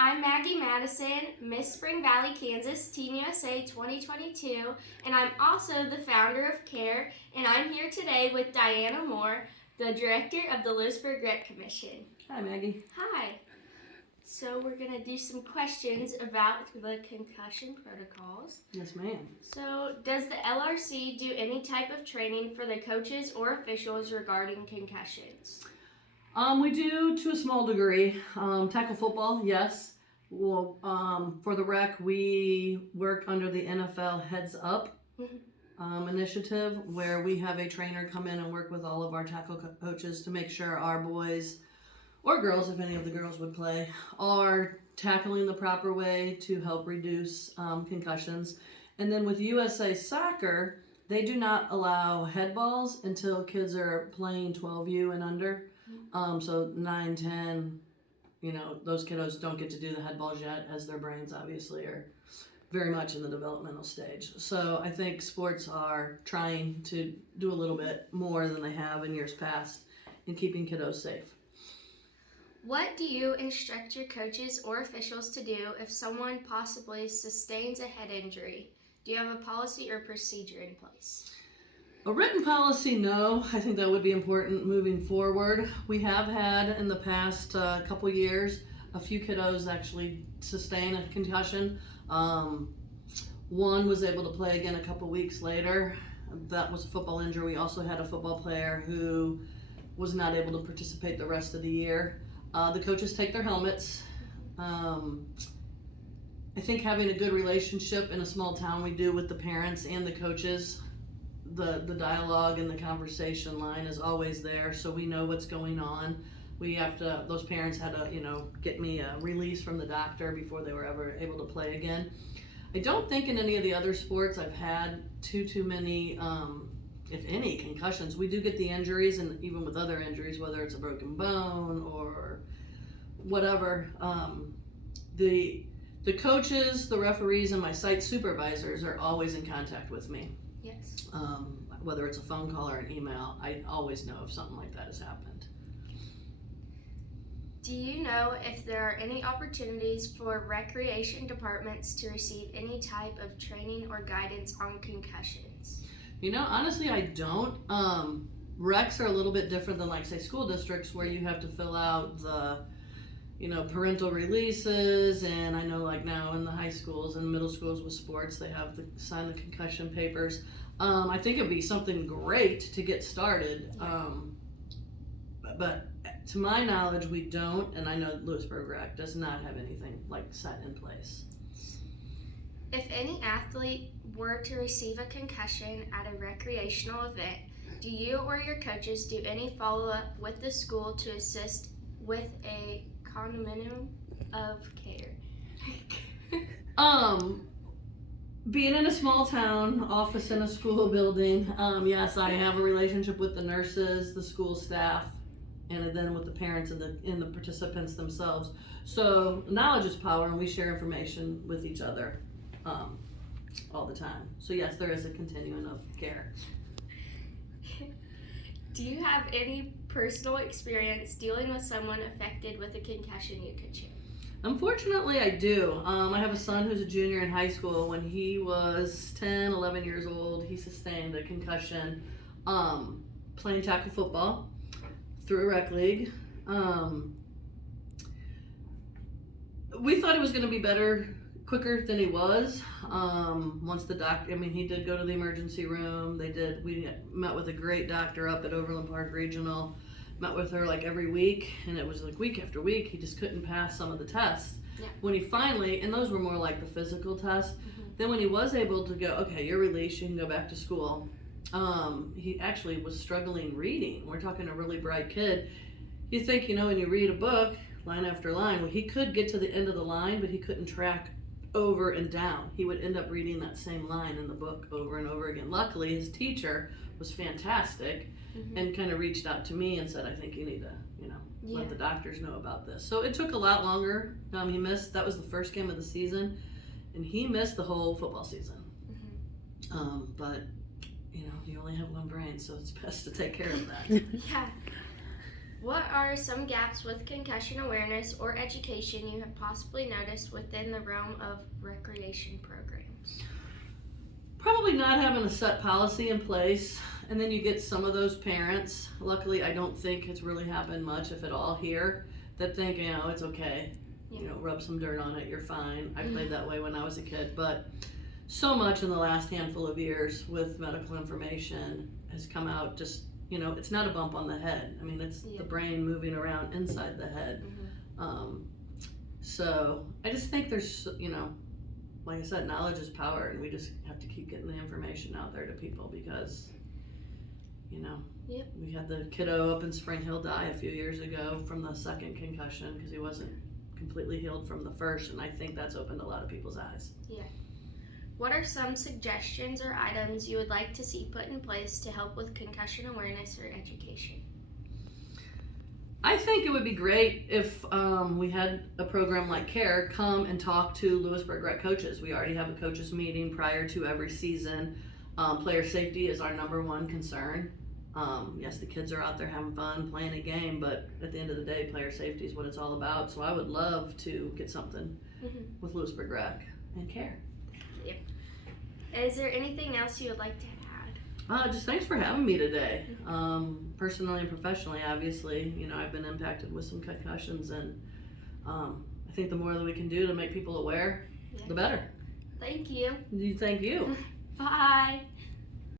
I'm Maggie Madison, Miss Spring Valley, Kansas, Team USA 2022, and I'm also the founder of CARE, and I'm here today with Diana Moore, the director of the Lewisburg Rec Commission. Hi, Maggie. Hi. So we're going to do some questions about the concussion protocols. Yes, ma'am. So does the LRC do any type of training for the coaches or officials regarding concussions? We do to a small degree. Tackle football, yes. Well, for the rec, we work under the NFL Heads Up initiative, where we have a trainer come in and work with all of our tackle coaches to make sure our boys or girls, if any of the girls would play, are tackling the proper way to help reduce concussions. And then with USA Soccer, they do not allow head balls until kids are playing 12U and under. So 9, 10, those kiddos don't get to do the head balls yet, as their brains obviously are very much in the developmental stage. So I think sports are trying to do a little bit more than they have in years past in keeping kiddos safe. What do you instruct your coaches or officials to do if someone possibly sustains a head injury? Do you have a policy or procedure in place? A written policy, no. I think that would be important moving forward. We have had in the past couple years a few kiddos actually sustain a concussion. One was able to play again a couple weeks later. That was a football injury. We also had a football player who was not able to participate the rest of the year. The coaches take their helmets. I think having a good relationship in a small town, we do with the parents and the coaches. The dialogue and the conversation line is always there, so we know what's going on. Those parents had to, get me a release from the doctor before they were ever able to play again. I don't think in any of the other sports I've had too many, if any, concussions. We do get the injuries, and even with other injuries, whether it's a broken bone or whatever, the coaches, the referees, and my site supervisors are always in contact with me. Yes. Whether it's a phone call or an email, I always know if something like that has happened. Do you know if there are any opportunities for recreation departments to receive any type of training or guidance on concussions? Honestly, I don't. Recs are a little bit different than, like, say, school districts, where you have to fill out the parental releases, and I know, like, now in the high schools and middle schools with sports, they have to sign the concussion papers. I think it'd be something great to get started, but to my knowledge, we don't, and I know Lewisburg Rec does not have anything like set in place. If any athlete were to receive a concussion at a recreational event, do you or your coaches do any follow-up with the school to assist with a continuum of care? Being in a small town, office in a school building, yes, I have a relationship with the nurses, the school staff, and then with the parents and the participants themselves. So knowledge is power, and we share information with each other all the time. So yes, there is a continuum of care. Do you have any personal experience dealing with someone affected with a concussion you could share? Unfortunately, I do. I have a son who's a junior in high school. When he was 10, 11 years old, he sustained a concussion playing tackle football through a rec league. We thought he was going to be better quicker than he was. Once the doctor, he did go to the emergency room. We met with a great doctor up at Overland Park Regional. Met with her like every week, and it was like week after week. He just couldn't pass some of the tests. Yeah. When he finally, and those were more like the physical tests, then when he was able to go, okay, you're released, you can go back to school. He actually was struggling reading. We're talking a really bright kid. You think, when you read a book, line after line, well, he could get to the end of the line, but he couldn't track over and down. He would end up reading that same line in the book over and over again. Luckily, his teacher was fantastic and kind of reached out to me and said, I think you need to, let the doctors know about this. So it took a lot longer. That was the first game of the season, and he missed the whole football season. But, you only have one brain, so it's best to take care of that. Yeah. What are some gaps with concussion awareness or education you have possibly noticed within the realm of recreation programs? Probably not having a set policy in place, and then you get some of those parents. Luckily, I don't think it's really happened much, if at all, here, that think, it's okay. Yeah. Rub some dirt on it, you're fine. I played that way when I was a kid, but so much in the last handful of years with medical information has come out. Just, it's not a bump on the head. I mean, it's the brain moving around inside the head. So I just think there's, like I said, knowledge is power, and we just have to keep getting the information out there to people because, we had the kiddo up in Spring Hill die a few years ago from the second concussion because he wasn't completely healed from the first, and I think that's opened a lot of people's eyes. Yeah. What are some suggestions or items you would like to see put in place to help with concussion awareness or education? I think it would be great if we had a program like CARE come and talk to Lewisburg Rec coaches. We already have a coaches meeting prior to every season. Player safety is our number one concern. Yes, the kids are out there having fun, playing a game, but at the end of the day, player safety is what it's all about. So I would love to get something with Lewisburg Rec and CARE. Yep. Is there anything else you would like to add? Just thanks for having me today. Personally and professionally, obviously, I've been impacted with some concussions, and I think the more that we can do to make people aware, the better. Thank you. Thank you. Bye.